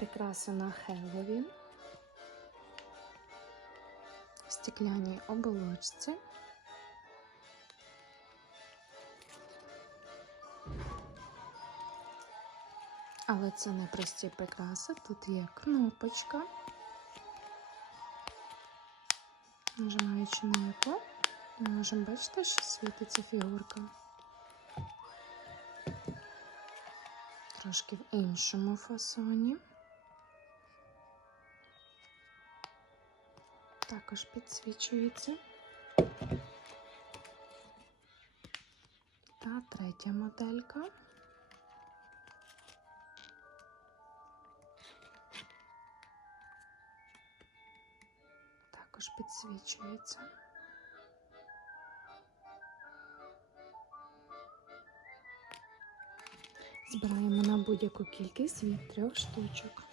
прикраса на Хеллоуін. В стекляній оболочці. Але це не прості прикраси. Тут є кнопочка. Нажимаючи на яку, ми можемо бачити, що світиться фігурка. Трошки в іншому фасоні. Також підсвічується. Та третя моделька. Також підсвічується. Збираємо на будь-яку кількість від трьох штучок.